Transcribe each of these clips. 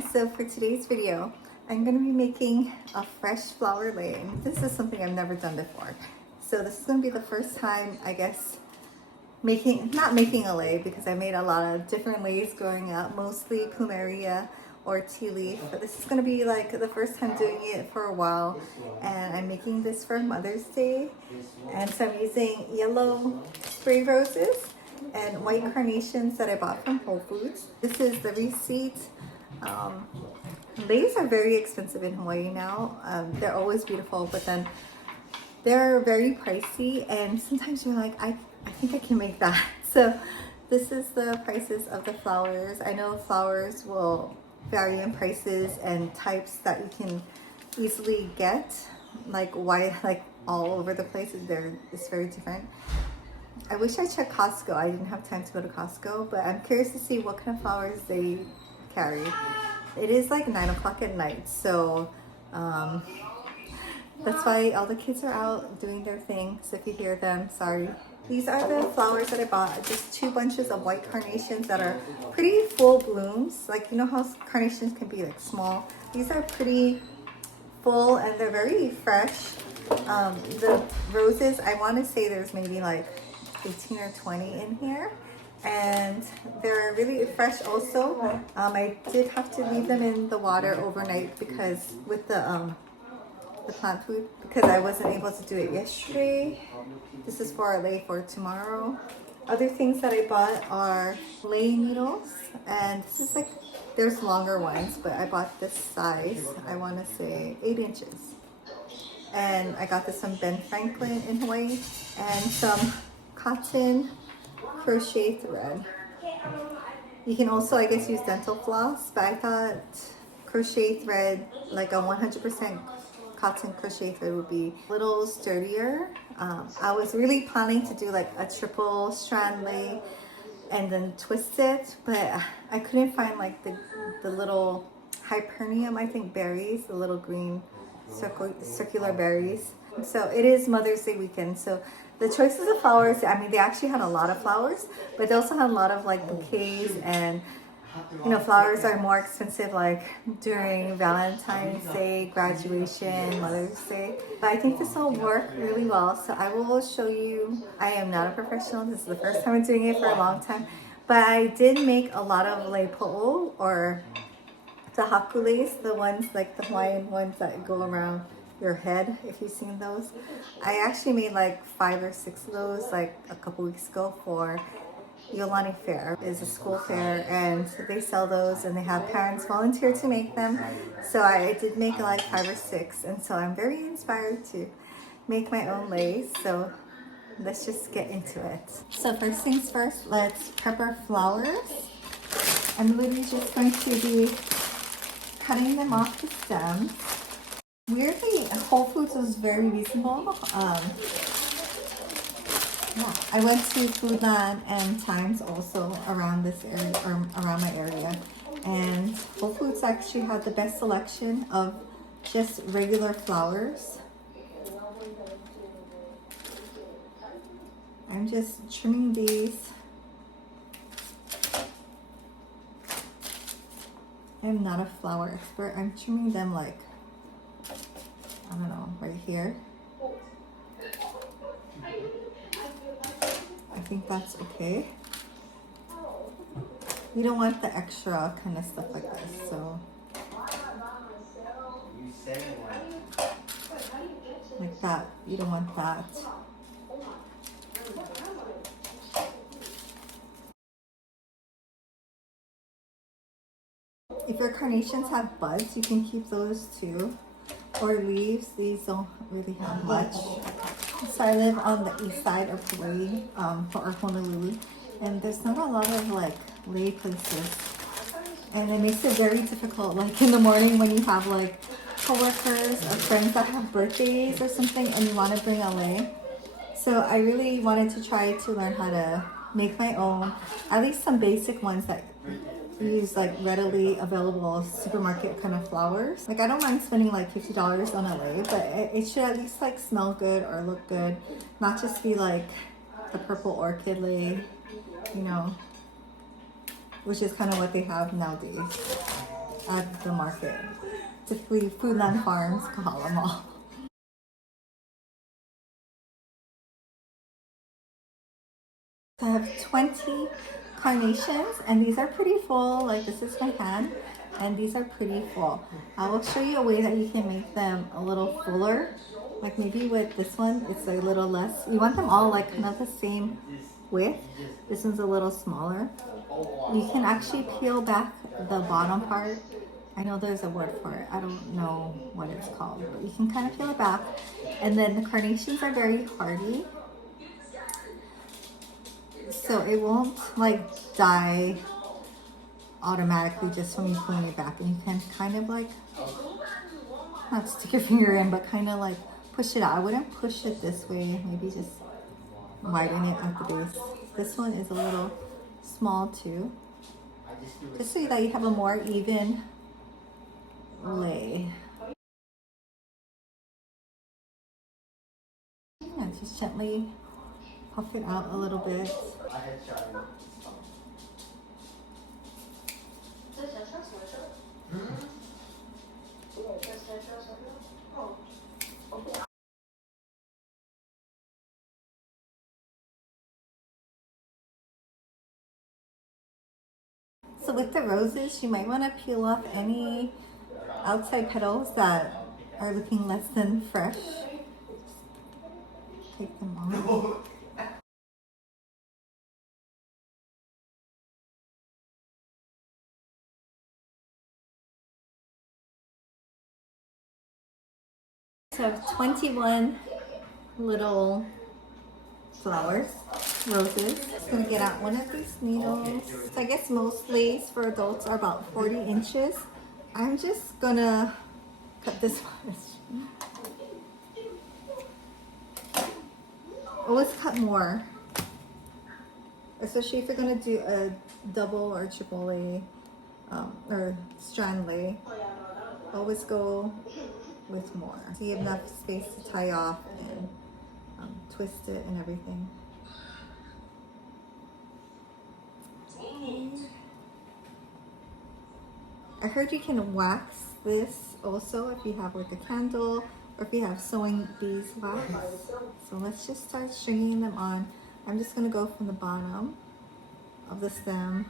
So for today's video, I'm going to be making a fresh flower lei. And this is something I've never done before. So this is going to be the first time, I guess, not making a lei, because I made a lot of different leis growing up, mostly plumeria or tea leaf. But this is going to be like the first time doing it for a while. And I'm making this for Mother's Day. And so I'm using yellow spray roses and white carnations that I bought from Whole Foods. This is the receipt. Leis are very expensive in Hawaii now. They're always beautiful, but then they're very pricey, and sometimes you're like, I think I can make that. So this is the prices of the flowers. I know flowers will vary in prices and types that you can easily get, like all over the place. It's very different. I wish I checked Costco. I didn't have time to go to Costco, but I'm curious to see what kind of flowers they carry. It is like 9 o'clock at night, so that's why all the kids are out doing their thing. So if you hear them, sorry. These are the flowers that I bought. Just 2 bunches of white carnations that are pretty full blooms. Like, you know how carnations can be like small? These are pretty full and they're very fresh. The roses, I want to say there's maybe like 18 or 20 in here. And they're really fresh also. I did have to leave them in the water overnight because with the plant food, because I wasn't able to do it yesterday. This is for our lei for tomorrow. Other things that I bought are lei needles, and this is like, there's longer ones, but I bought this size, I want to say 8 inches. And I got this from Ben Franklin in Hawaii, and some cotton crochet thread. You can also, I guess, use dental floss, but I thought crochet thread, like a 100% cotton crochet thread, would be a little sturdier. I was really planning to do like a triple strand lei and then twist it, but I couldn't find like the little hypernium, I think, berries, the little green circular berries. So it is Mother's Day weekend, so the choices of flowers, I mean, they actually had a lot of flowers, but they also had a lot of like bouquets, and you know, flowers are more expensive like during Valentine's Day, graduation, Mother's Day. But I think this will work really well, so I will show you. I am not a professional. This is the first time I'm doing it for a long time, but I did make a lot of lei po'o, or the haku leis, the ones like the Hawaiian ones that go around your head, if you've seen those. I actually made like 5 or 6 of those like a couple weeks ago for Iolani Fair. It's a school fair, and they sell those, and they have parents volunteer to make them. So I did make like 5 or 6, and so I'm very inspired to make my own leis. So let's just get into it. So first things first, let's prep our flowers. I'm literally just going to be cutting them off the stems. Weirdly, Whole Foods was very reasonable. Yeah, I went to Foodland and Times also around this area, or around my area, and Whole Foods actually had the best selection of just regular flowers. I'm just trimming these. I'm not a flower expert. I'm trimming them like, I don't know, right here. I think that's okay. You don't want the extra kind of stuff like this, so like that, you don't want that. If your carnations have buds, you can keep those too, or leaves. These don't really have much. So I live on the east side of Hawaii, or Honolulu, and there's not a lot of like lei places, and it makes it very difficult. Like in the morning when you have like coworkers or friends that have birthdays or something, and you want to bring a lei. So I really wanted to try to learn how to make my own, at least some basic ones that use like readily available supermarket kind of flowers. Like I don't mind spending like $50 on a lei, but it should at least like smell good or look good, not just be like the purple orchid lei, you know, which is kind of what they have nowadays. at the market. Typically, Foodland Farms, Kahala Mall. I have 20 carnations, and these are pretty full. Like, this is my hand, and these are pretty full. I will show you a way that you can make them a little fuller. Like maybe with this one, it's a little less. You want them all like kind of the same width. This one's a little smaller. You can actually peel back the bottom part. I know there's a word for it. I don't know what it's called, but you can kind of peel it back. And then the carnations are very hardy, so it won't like die automatically just from you pulling it back. And you can kind of like, not stick your finger in, but kind of like push it out. I wouldn't push it this way. Maybe just widen it at the base. This one is a little small too. Just so that you have a more even lay. And just gently puff it out a little bit. So with the roses, you might want to peel off any outside petals that are looking less than fresh. Take them off. So I have 21 little flowers, roses. Just gonna get out one of these needles. So I guess most lace for adults are about 40 inches. I'm just gonna cut this one. Always cut more, especially if you're gonna do a double or triple lay or strand lay. Always go with more, so you have enough space to tie off and twist it and everything. I heard you can wax this also if you have like a candle or if you have sewing beeswax. So let's just start stringing them on. I'm just gonna go from the bottom of the stem.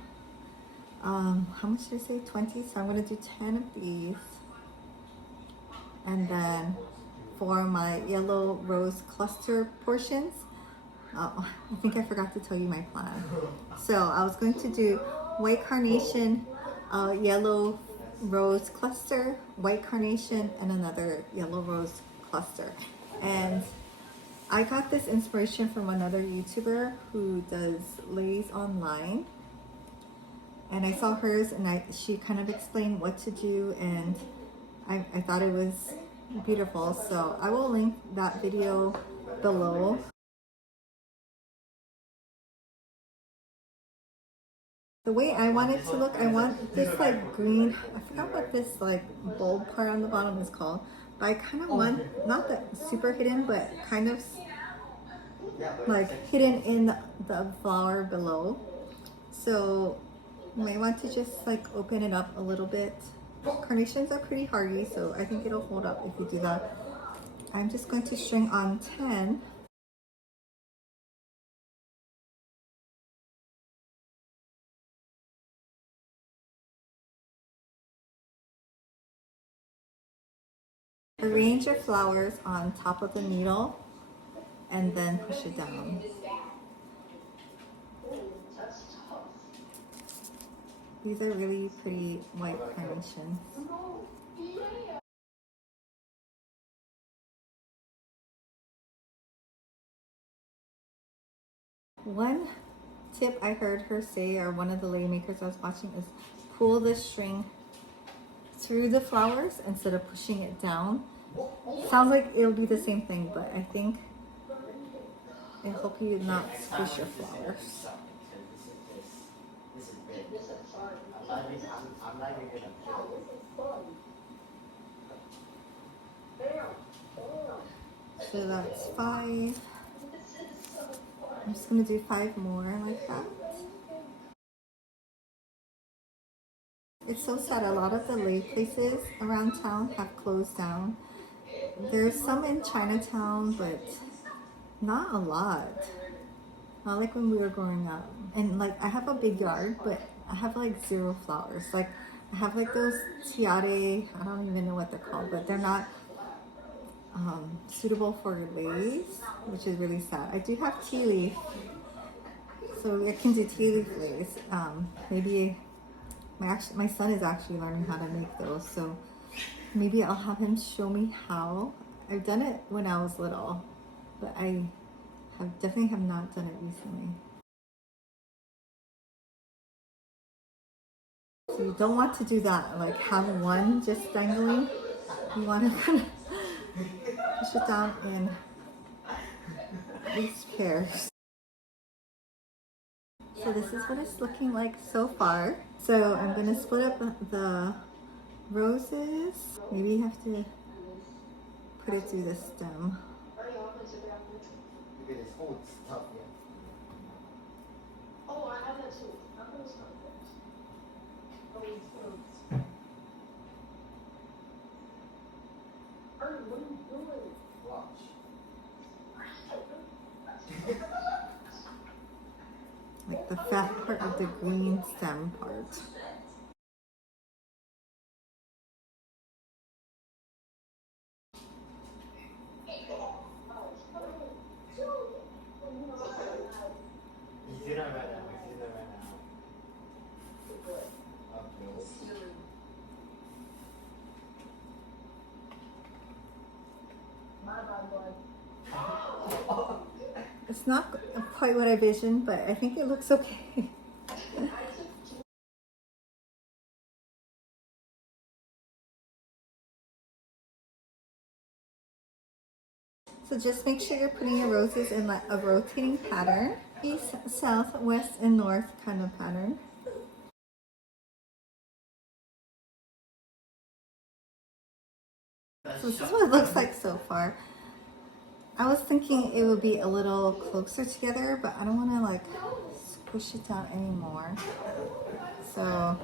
How much did I say? 20. So I'm gonna do 10 of these. And then for my yellow rose cluster portions, I think I forgot to tell you my plan. So I was going to do white carnation, yellow rose cluster, white carnation, and another yellow rose cluster. And I got this inspiration from another YouTuber who does lays online. And I saw hers, and she kind of explained what to do, and I thought it was beautiful. So I will link that video below. The way I want it to look, I want this like green, I forgot what this like bulb part on the bottom is called, but I kind of want, not that super hidden, but kind of like hidden in the flower below. So you might want to just like open it up a little bit. Carnations are pretty hardy, so I think it'll hold up if you do that. I'm just going to string on 10. Arrange your flowers on top of the needle and then push it down. These are really pretty white carnations. One tip I heard her say, or one of the lay makers I was watching, is pull the string through the flowers instead of pushing it down. Sounds like it'll be the same thing, but I think I hope you not squish your flowers. So that's 5. I'm just gonna do 5 more like that. It's so sad. A lot of the lei places around town have closed down. There's some in Chinatown, but not a lot. Not like when we were growing up. And like I have a big yard, but I have like zero flowers. Like I have like those tiare, I don't even know what they're called, but they're not suitable for leis, which is really sad. I do have tea leaf, so I can do tea leaf leis. Maybe my son is actually learning how to make those, so maybe I'll have him show me how. I've done it when I was little, but I definitely have not done it recently. So you don't want to do that, like have one just dangling. You want to kind of push it down in these pairs. So this is what it's looking like so far. So I'm going to split up the roses. Maybe you have to put it through the stem. Oh, I have that too. I'm gonna start this. What are you doing? Watch. Like the fat part of the green stem part. It's not quite what I visioned, but I think it looks okay. So just make sure you're putting your roses in like a rotating pattern. East, south, west, and north kind of pattern. So this is what it looks like so far. I was thinking it would be a little closer together, but I don't want to like squish it down anymore. So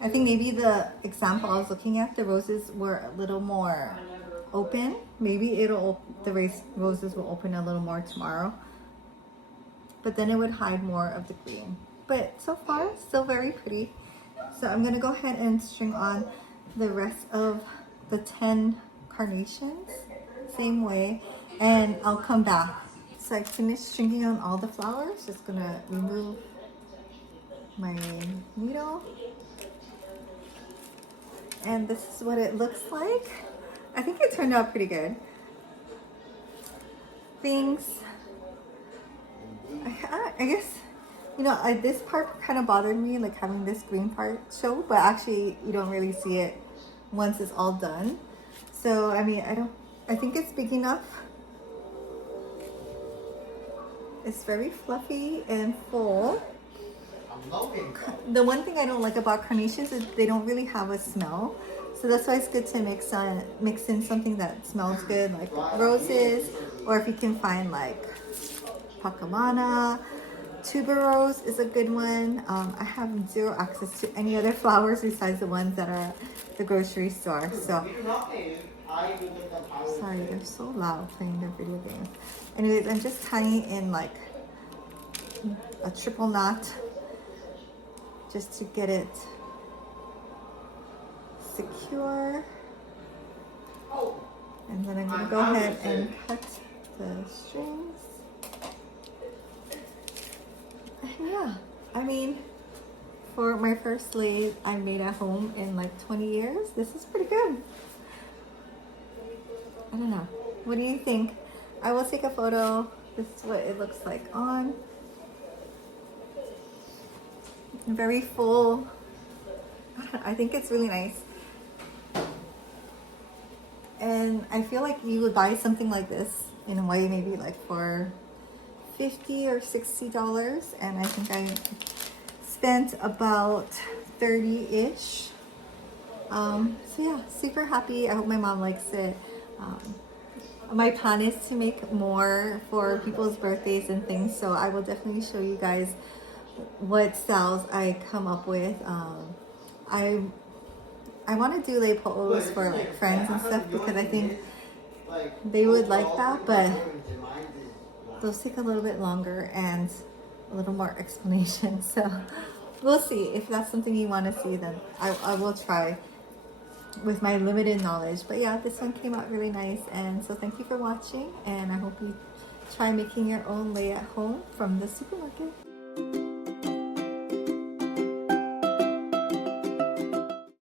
I think maybe the example I was looking at, the roses were a little more open. Maybe the roses will open a little more tomorrow, but then it would hide more of the green. But so far, still very pretty. So I'm gonna go ahead and string on the rest of the 10 carnations same way, and I'll come back. So I finished stringing on all the flowers. Just gonna remove my needle, and this is what it looks like. I think it turned out pretty good. Things, I guess, you know, this part kind of bothered me, like having this green part show, but actually you don't really see it once it's all done. So I mean, I think it's big enough. It's very fluffy and full. The one thing I don't like about carnations is they don't really have a smell. So that's why it's good to mix in something that smells good, like roses, or if you can find like pacamana. Tuberose is a good one. I have zero access to any other flowers besides the ones that are at the grocery store. So sorry, they're so loud playing their video games. Anyways, I'm just tying in like a triple knot just to get it secure. And then I'm gonna go ahead and cut the strings. Yeah, I mean, for my first lei I made at home in like 20 years, this is pretty good. I don't know. What do you think? I will take a photo. This is what it looks like on. Very full. I think it's really nice. And I feel like you would buy something like this in Hawaii maybe like for $50 or $60, and I think I spent about 30-ish. So yeah, super happy. I hope my mom likes it. My plan is to make more for people's birthdays and things, so I will definitely show you guys what styles I come up with. I want to do lei po'os for like friends and stuff because I think they would like that, but those take a little bit longer and a little more explanation. So we'll see. If that's something you want to see, then I will try with my limited knowledge. But yeah, this one came out really nice. And so thank you for watching. And I hope you try making your own lei at home from the supermarket.